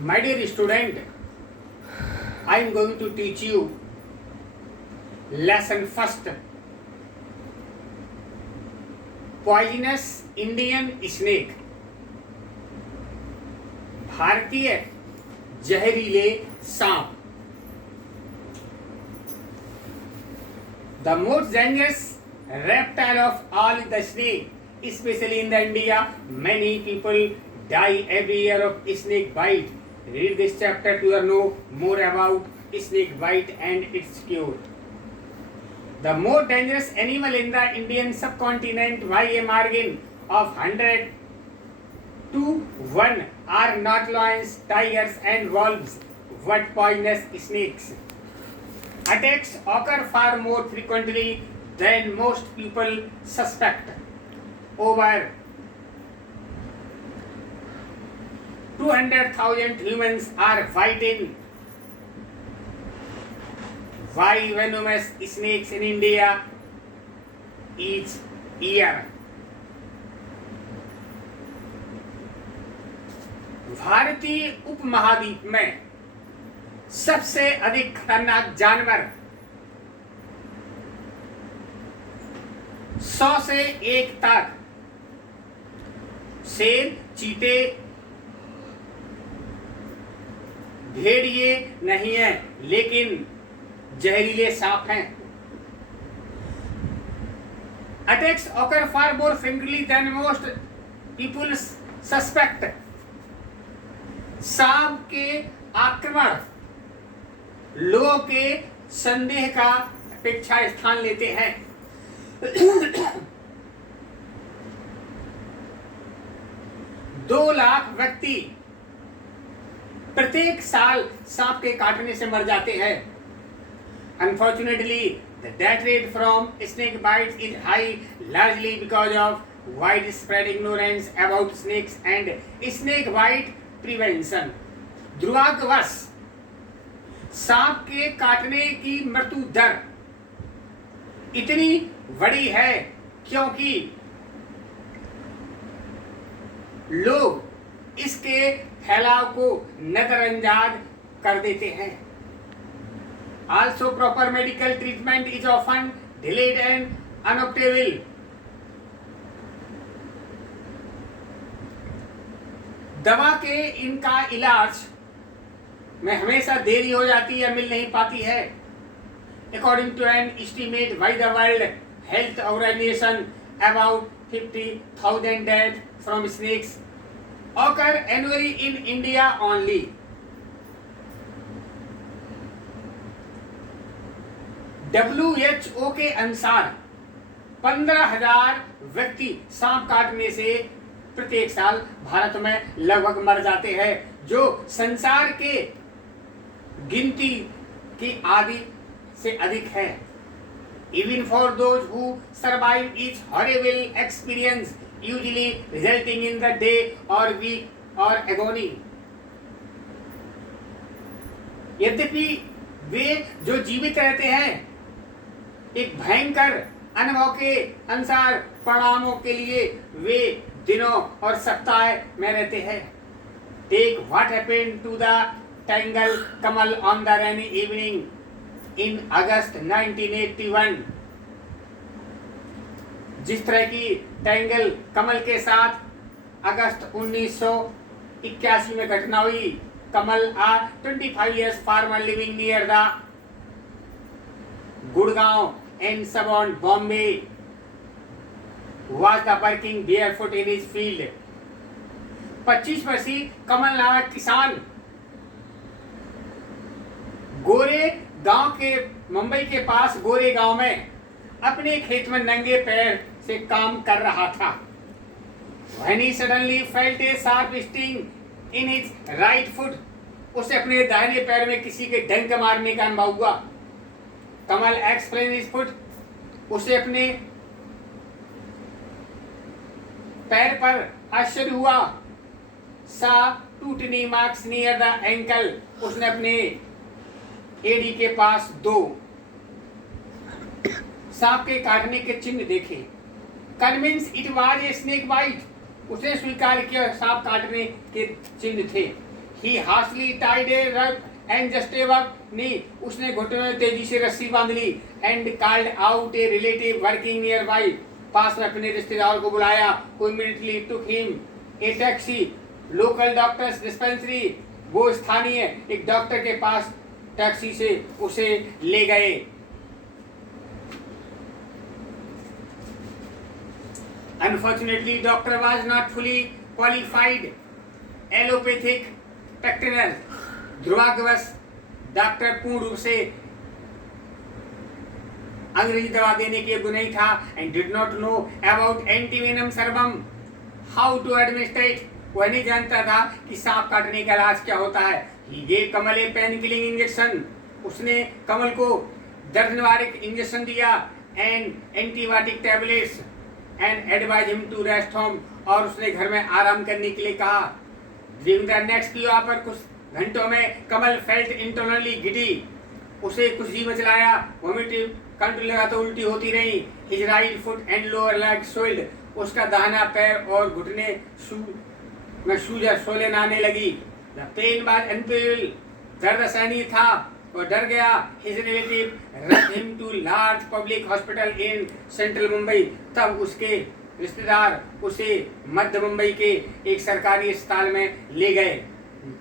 My dear student, I am going to teach you lesson first. Poisonous Indian snake. भारतीय जहरीले सांप. The most dangerous reptile of all the snake, especially in the India, many people die every year of snake bite. Read this chapter to know more about snake bite and its cure. The most dangerous animal in the Indian subcontinent by a margin of 100 to 1 are not lions, tigers and wolves, but poisonous snakes. Attacks occur far more frequently than most people suspect. Over 200,000 humans are bitten by venomous snakes in India each year. भारतीय उपमहाद्वीप में सबसे अधिक खतरनाक जानवर 100 से 1 तक शेर, चीते, भेड़िए नहीं है, लेकिन जहरीले सांप हैं. Attacks occur far more frequently than most people suspect. सांप के आक्रमण लोगों के संदेह का अपेक्षा स्थान लेते हैं. 2 लाख व्यक्ति प्रत्येक साल सांप के काटने से मर जाते हैं. Unfortunately, the death rate from snake bites is high, largely because of widespread ignorance about snakes and snake bite prevention. दुर्भाग्यवश सांप के काटने की मृत्यु दर इतनी बड़ी है क्योंकि लोग इसके फैलाव को नजरअंदाज कर देते हैं. Also, proper medical treatment is often delayed and unobtainable. दवा के इनका इलाज में हमेशा देरी हो जाती है, मिल नहीं पाती है. According to an estimate by the World Health Organization, about 50,000 deaths from snakes occur annually in India only. WHO के अनुसार 15,000 व्यक्ति सांप काटने से प्रत्येक साल भारत में लगभग मर जाते हैं, जो संसार के गिनती की आदि से अधिक है. Even for those who survive each horrible experience, usually resulting in the day or week or agony. यद्यपि वे जो जीवित रहते हैं एक भयंकर अनुभव के अनुसार परिणामों के लिए वे दिनों और सप्ताह में रहते हैं. Take what happened to the Tangle Kamal on the rainy evening in August 1981. जिस तरह की टैंगल कमल के साथ अगस्त 1981 में घटना हुई. कमल a 25 years farmer living near the Gurgaon and suburban Bombay was the working barefoot in his field. 25 वर्षीय कमल नामक किसान गोरे गांव के मुंबई के पास गोरे गांव में अपने खेत में नंगे पैर से काम कर रहा था. When he suddenly felt a sharp sting in his right foot, उसे अपने दाहिने पैर में किसी के डंक मारने का अनुभव हुआ. कमल एक्सप्लेन his foot, उसे अपने पैर पर आश्चर्य हुआ. सा टूटनी मार्क्स नियर द एंकल, उसने अपने एडी के पास 2 सांप के काटने के चिन्ह देखे. Convince it was a snake bite, उसने स्वीकार किया सांप काटने के चिन्ह थे. He hastily tied a rope and just gave up. नहीं, उसने घुटनों में तेजी से रस्सी बांध ली and called out a relative working nearby. पास में अपने रिश्तेदार को बुलाया. Who immediately took him a taxi. Local doctor's dispensary. वो स्थानीय एक डॉक्टर के पास टैक्सी से उसे ले गए. Unfortunately, doctor was not fully qualified allopathic practitioner. दुर्भाग्यवश डॉक्टर पूर्ण रूप से अंग्रेजी दवा देने के योग्य नहीं था and did not know about antivenom serum, how to administer it. वह नहीं जानता था कि सांप काटने का इलाज क्या होता है. He gave Kamal a pain killing injection. उसने कमल को दर्द निवारक इंजेक्शन दिया and antibiotic tablets and advised him to rest home. और उसने घर में आराम करने के लिए कहा. During the next few hours, पर कुछ घंटों में कमल felt internally giddy. उसे कुछ जी मचलाया. वोमिटिव कंट्रोल लगा तो उल्टी होती रही. His right foot and lower leg swelled. उसका दाहिना पैर और घुटने में शोले आने लगी. The pain was unbearable. दर्द असहनीय था और डर गया. His relative rushed him to large public hospital in central Mumbai. तब उसके रिश्तेदार उसे मध्य मुंबई के एक सरकारी अस्पताल में ले गए.